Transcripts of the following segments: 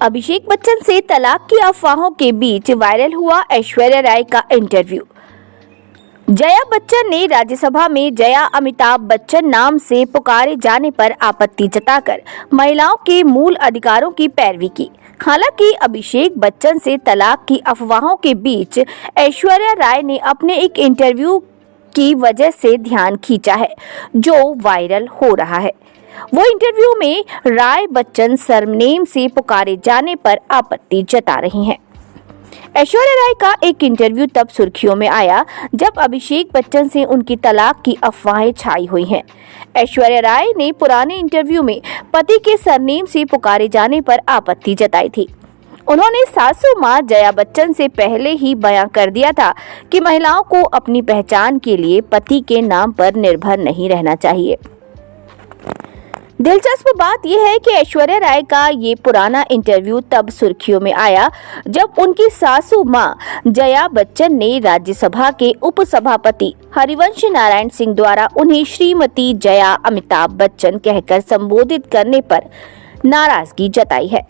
अभिषेक बच्चन से तलाक की अफवाहों के बीच वायरल हुआ ऐश्वर्या राय का इंटरव्यू। जया बच्चन ने राज्यसभा में जया अमिताभ बच्चन नाम से पुकारे जाने पर आपत्ति जताकर महिलाओं के मूल अधिकारों की पैरवी की। हालांकि अभिषेक बच्चन से तलाक की अफवाहों के बीच ऐश्वर्या राय ने अपने एक इंटरव्यू की वजह से ध्यान खींचा है, जो वायरल हो रहा है। वो इंटरव्यू में राय बच्चन सरनेम से पुकारे जाने पर आपत्ति जता रही हैं। ऐश्वर्या राय का एक इंटरव्यू तब सुर्खियों में आया जब अभिषेक बच्चन से उनकी तलाक की अफवाहें छाई हुई हैं। ऐश्वर्या राय ने पुराने इंटरव्यू में पति के सरनेम से पुकारे जाने पर आपत्ति जताई थी। उन्होंने सासू मां जया बच्चन से पहले ही बयां कर दिया था कि महिलाओं को अपनी पहचान के लिए पति के नाम पर निर्भर नहीं रहना चाहिए। दिलचस्प बात यह है कि ऐश्वर्या राय का ये पुराना इंटरव्यू तब सुर्खियों में आया जब उनकी सासू मां जया बच्चन ने राज्यसभा के उपसभापति हरिवंश नारायण सिंह द्वारा उन्हें श्रीमती जया अमिताभ बच्चन कहकर संबोधित करने पर नाराजगी जताई है।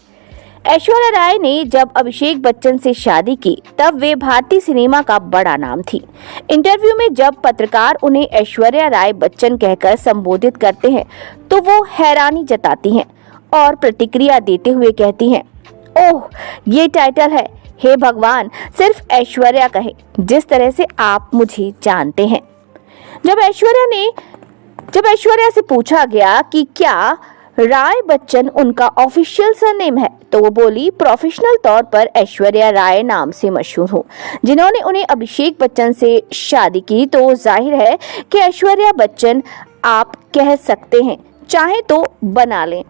ऐश्वर्या राय ने जब अभिषेक बच्चन से शादी की तब वे भारतीय सिनेमा का बड़ा नाम थी। इंटरव्यू में जब पत्रकार उन्हें ऐश्वर्या राय बच्चन कहकर संबोधित करते हैं तो वो हैरानी जताती हैं और प्रतिक्रिया देते हुए कहती हैं, ओह ये टाइटल है, हे भगवान सिर्फ ऐश्वर्या कहे जिस तरह से आप मुझे जानते हैं। जब ऐश्वर्या से पूछा गया कि क्या राय बच्चन उनका ऑफिशियल सरनेम है तो वो बोली, प्रोफेशनल तौर पर ऐश्वर्या राय नाम से मशहूर हूँ। जिन्होंने उन्हें अभिषेक बच्चन से शादी की तो जाहिर है कि ऐश्वर्या बच्चन आप कह सकते हैं, चाहे तो बना लें।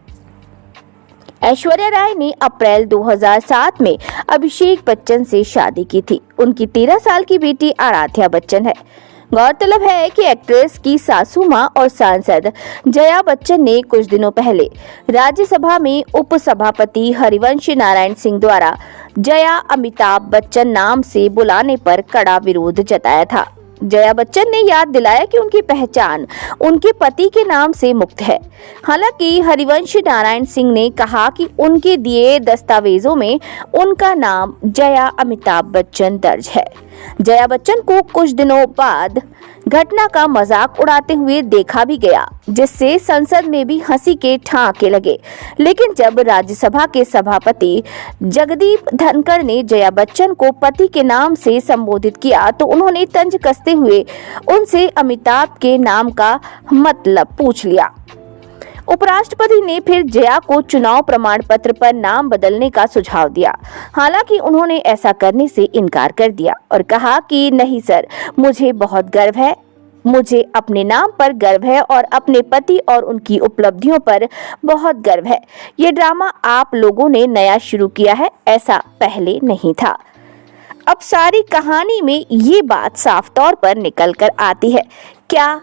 ऐश्वर्या राय ने अप्रैल 2007 में अभिषेक बच्चन से शादी की थी। उनकी 13 साल की बेटी आराध्या बच्चन है। गौरतलब है कि एक्ट्रेस की सासू मां और सांसद जया बच्चन ने कुछ दिनों पहले राज्यसभा में उपसभापति हरिवंश नारायण सिंह द्वारा जया अमिताभ बच्चन नाम से बुलाने पर कड़ा विरोध जताया था। जया बच्चन ने याद दिलाया कि उनकी पहचान उनके पति के नाम से मुक्त है। हालांकि हरिवंश नारायण सिंह ने कहा कि उनके दिए दस्तावेजों में उनका नाम जया अमिताभ बच्चन दर्ज है। जया बच्चन को कुछ दिनों बाद घटना का मजाक उड़ाते हुए देखा भी गया, जिससे संसद में भी हंसी के ठहाके लगे। लेकिन जब राज्यसभा के सभापति जगदीप धनखड़ ने जया बच्चन को पति के नाम से संबोधित किया तो उन्होंने तंज कसते हुए उनसे अमिताभ के नाम का मतलब पूछ लिया। उपराष्ट्रपति ने फिर जया को चुनाव प्रमाण पत्र पर नाम बदलने का सुझाव दिया। हालांकि उन्होंने ऐसा करने से इनकार कर दिया और कहा कि नहीं सर, मुझे बहुत गर्व है, मुझे अपने नाम पर गर्व है और अपने पति और उनकी उपलब्धियों पर बहुत गर्व है। ये ड्रामा आप लोगों ने नया शुरू किया है, ऐसा पहले नहीं था। अब सारी कहानी में ये बात साफ तौर पर निकल कर आती है, क्या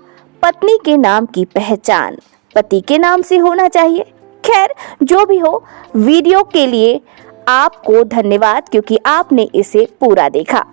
पत्नी के नाम की पहचान पति के नाम से होना चाहिए? खैर जो भी हो, वीडियो के लिए आपको धन्यवाद क्योंकि आपने इसे पूरा देखा।